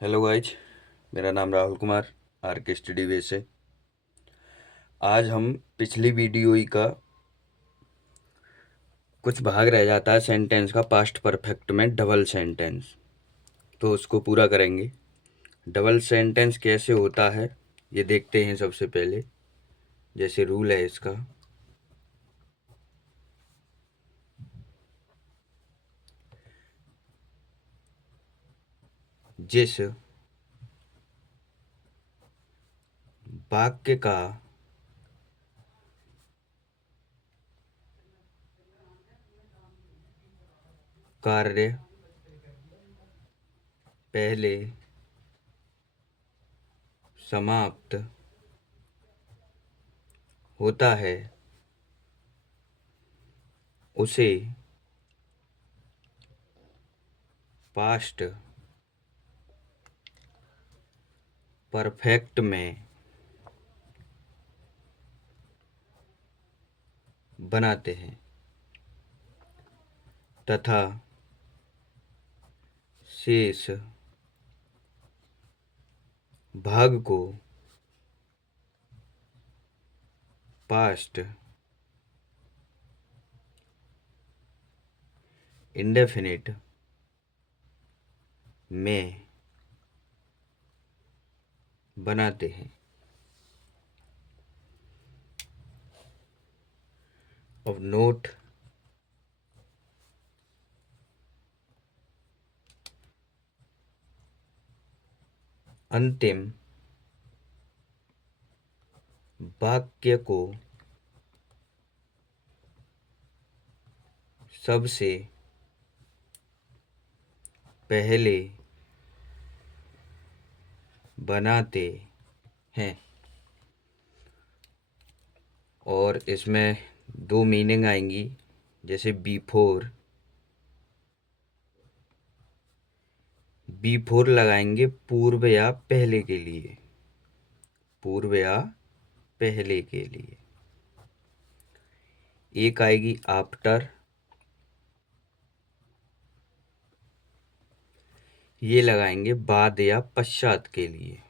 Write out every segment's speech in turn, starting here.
Hello guys. मेरा नाम Rahul Kumar are के स्टडी वे से। आज हम पिछली वीडियो ही का कुछ भाग रह जाता है सेंटेंस का पास्ट परफेक्ट में डबल सेंटेंस, तो उसको पूरा करेंगे। डबल सेंटेंस कैसे होता है ये देखते हैं। सबसे पहले जैसे रूल है इसका, जिस वाक्य का कार्य पहले समाप्त होता है उसे पास्ट परफेक्ट में बनाते हैं तथा शेष भाग को पास्ट इंडेफिनिट में बनाते हैं। अब नोट, अंतिम वाक्य को सबसे पहले बनाते हैं और इसमें दो मीनिंग आएंगी। जैसे बिफोर, बिफोर लगाएंगे पूर्व या पहले के लिए, पूर्व या पहले के लिए। एक आएगी आफ्टर, ये लगाएंगे बाद या पश्चात के लिए।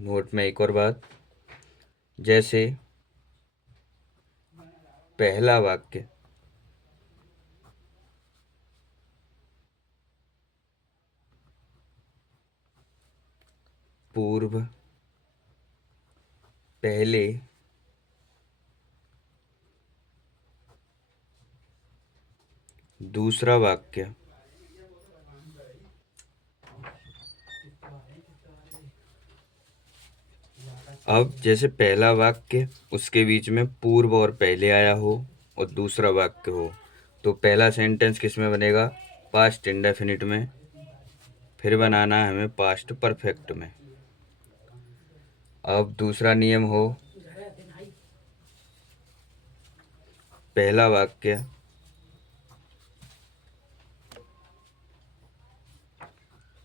नोट में एक और बात, जैसे पहला वाक्य पूर्व पहले दूसरा वाक्य अब जैसे पहला वाक्य उसके बीच में पूर्व और पहले आया हो और दूसरा वाक्य हो, तो पहला सेंटेंस किस में बनेगा? पास्ट इंडेफिनिट में। फिर बनाना है हमें पास्ट परफेक्ट में। अब दूसरा नियम हो, पहला वाक्य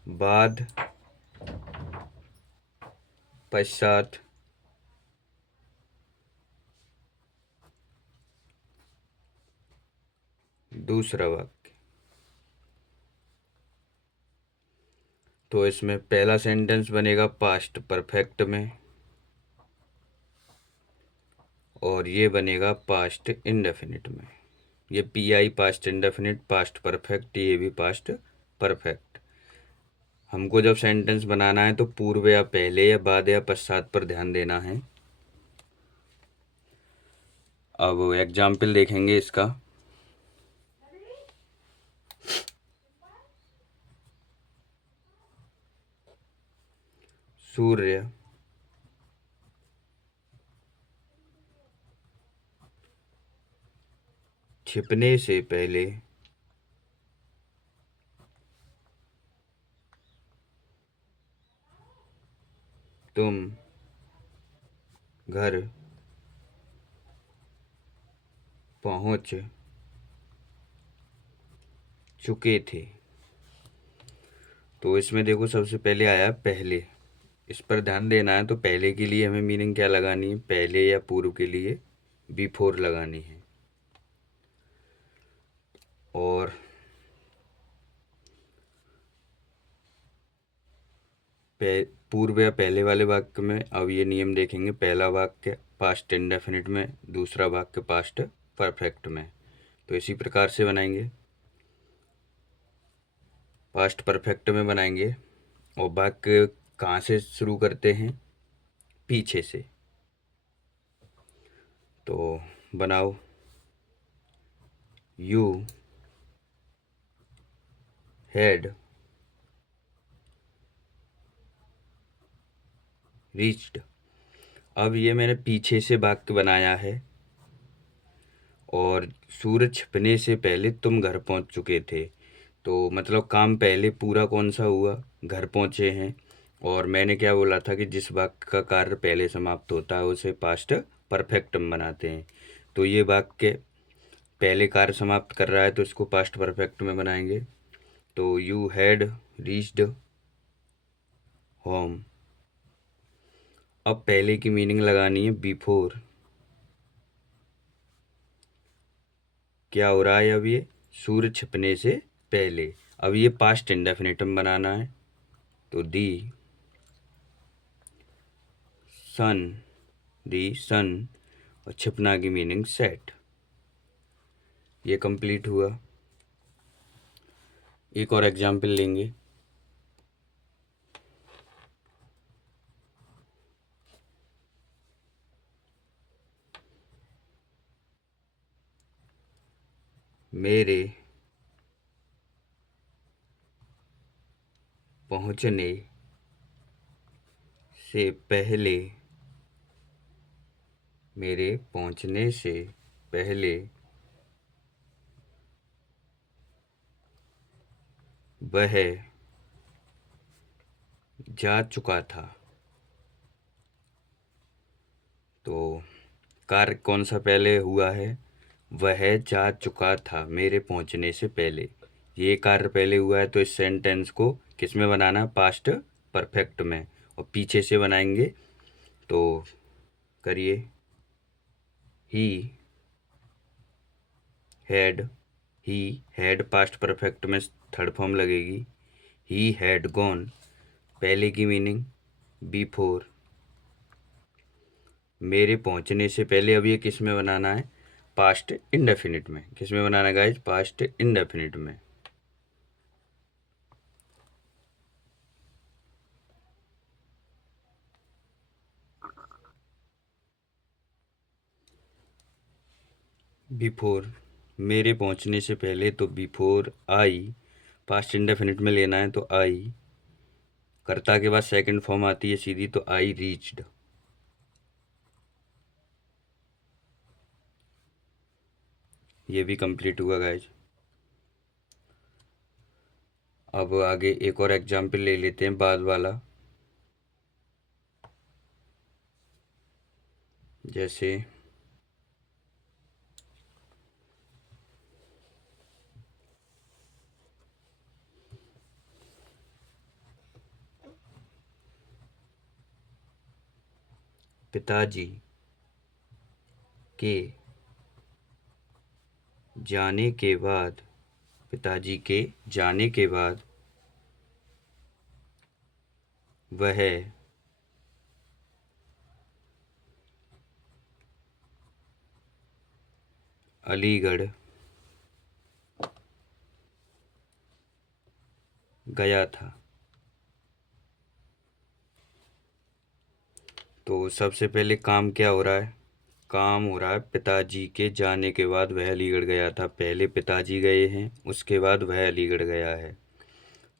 बाद पश्चात दूसरा वाक्य। तो इसमें पहला सेंटेंस बनेगा पास्ट परफेक्ट में और ये बनेगा पास्ट इंडेफिनिट में। ये pi past indefinite, past perfect, ये भी पास्ट परफेक्ट। हमको जब सेंटेंस बनाना है तो पूर्व या पहले या बाद या पश्चात पर ध्यान देना है। अब एग्जाम्पल देखेंगे इसका। सूर्य छिपने से पहले तुम घर पहुंच चुके थे। तो इसमें देखो सबसे पहले आया पहले, इस पर ध्यान देना है। तो पहले के लिए हमें मीनिंग क्या लगानी है, पहले या पूर्व के लिए बिफोर लगानी है। और पूर्व या पहले वाले वाक्य में अब ये नियम देखेंगे। पहला वाक्य पास्ट इंडेफिनिट में, दूसरा वाक्य पास्ट परफेक्ट में। तो इसी प्रकार से बनाएंगे, पास्ट परफेक्ट में बनाएंगे। और वाक्य कहाँ से शुरू करते हैं, पीछे से। तो बनाओ, यू हैड रीच्ड। अब ये मैंने पीछे से वाक्य बनाया है, और सूरज छिपने से पहले तुम घर पहुंच चुके थे। तो मतलब काम पहले पूरा कौन सा हुआ, घर पहुंचे हैं। और मैंने क्या बोला था कि जिस वाक्य का कार्य पहले समाप्त होता है उसे पास्ट परफेक्ट में बनाते हैं। तो ये वाक्य पहले कार्य समाप्त कर रहा है तो इसको पास्ट परफेक्ट में बनाएंगे। तो यू हैड रीच्ड होम। अब पहले की मीनिंग लगानी है बिफोर। क्या हो रहा है अब, ये सूर्य छिपने से पहले। अब ये पास्ट इंडेफिनिट में बनाना है। तो सन, दी सन, और छिपना की मीनिंग सेट। ये कंप्लीट हुआ। एक और एग्जाम्पल लेंगे। मेरे पहुंचने से पहले, मेरे पहुंचने से पहले वह जा चुका था। तो कार्य कौन सा पहले हुआ है, वह जा चुका था मेरे पहुंचने से पहले। ये कार्य पहले हुआ है तो इस सेंटेंस को किस में बनाना, पास्ट परफेक्ट में। और पीछे से बनाएंगे तो करिए, he had, he had passed perfect में थर्ड फॉर्म लगेगी। ही हैड गॉन, पहले की मीनिंग बिफोर। मेरे पहुंचने से पहले, अब ये किस में बनाना है, पास्ट इंडेफिनिट में। किस में बनाना है गाइज, पास्ट इंडेफिनिट में। बिफोर, मेरे पहुंचने से पहले, तो बिफोर आई पास्ट इंडेफिनिट में लेना है। तो आई, कर्ता के बाद सेकंड फॉर्म आती है सीधी, तो आई रीच्ड। ये भी कंप्लीट हुआ गाइज। अब आगे एक और एग्जाम्पल ले लेते हैं बाद वाला। जैसे पिताजी के जाने के बाद, पिताजी के जाने के बाद वह अलीगढ़ गया था। तो सबसे पहले काम क्या हो रहा है, काम हो रहा है पिताजी के जाने के बाद वह अलीगढ़ गया था। पहले पिताजी गए हैं, उसके बाद वह अलीगढ़ गया है।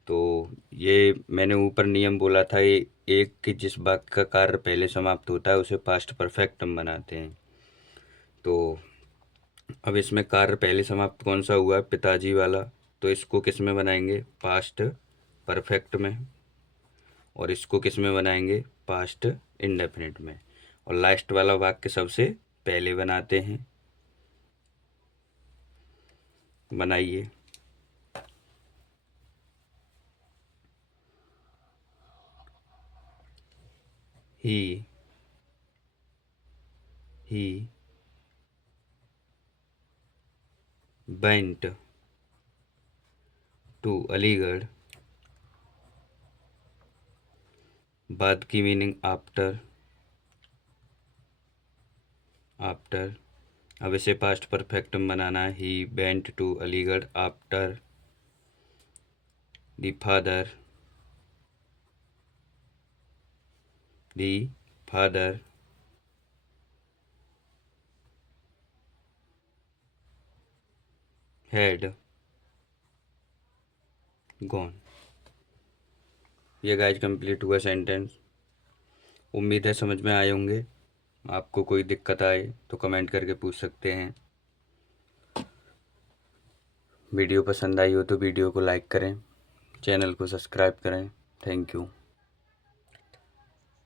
तो ये मैंने ऊपर नियम बोला था, ये एक कि जिस वाक्य का कार्य पहले समाप्त होता है उसे पास्ट परफेक्ट हम बनाते हैं। तो अब इसमें कार्य पहले समाप्त कौन सा हुआ है, पिताजी वाला। तो इसको किस में बनाएंगे, पास्ट परफेक्ट में। और इसको किस में बनाएंगे, पास्ट इंडेफिनिट में। और लास्ट वाला वाक्य सबसे पहले बनाते हैं। बनाइए। he went to Aligarh. बाद की मीनिंग आफ्टर। अब इसे पास्ट परफेक्ट में बनाना है। He went to Aligarh after the father had gone. ये गाइस कंप्लीट हुआ सेंटेंस। उम्मीद है समझ में आए होंगे। आपको कोई दिक्कत आए तो कमेंट करके पूछ सकते हैं। वीडियो पसंद आई हो तो वीडियो को लाइक करें, चैनल को सब्सक्राइब करें। Thank you.